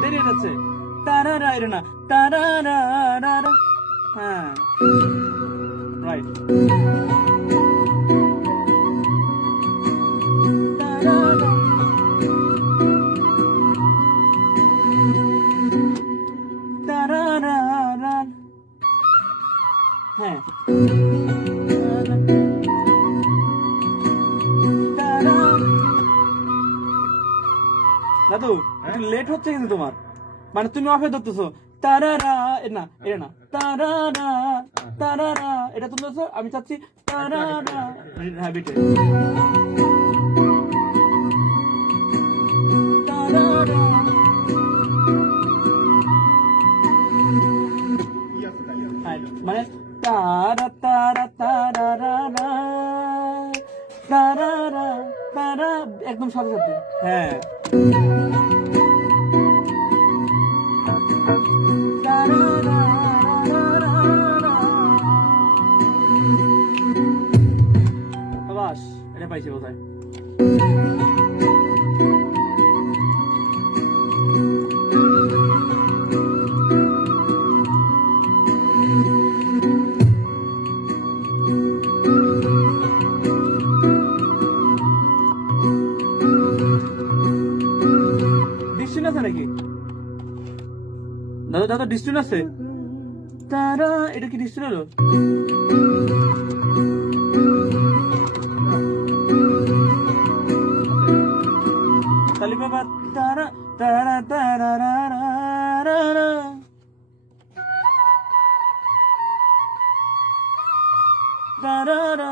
দেরি হয়ে যাচ্ছে। তারারা এটা না, তারারা। হ্যাঁ, রাইট। হ্যাঁ, দাদু একটু লেট হচ্ছে কিন্তু তোমার, মানে তুমি অফে ধরতেছো। তারারা এ না, এটা না, তারারা তারারা, এটা তুমি ধরছো, আমি চাচ্ছি তারারা। হ্যাবিটে তারারা, মানে তারা তারা তারারা তারারা তারা, একদম সাথে সাথে। হ্যাঁ, বাস এটা পাইছি কোথায়। ডিস্ট্রিন আছে নাকি দাদা? দাদা ডিস্ট্রিন আছে? তারা, এটা কি ডিস্ট্রিন হলো? তালি বাবা, তারা তারা তারা তারা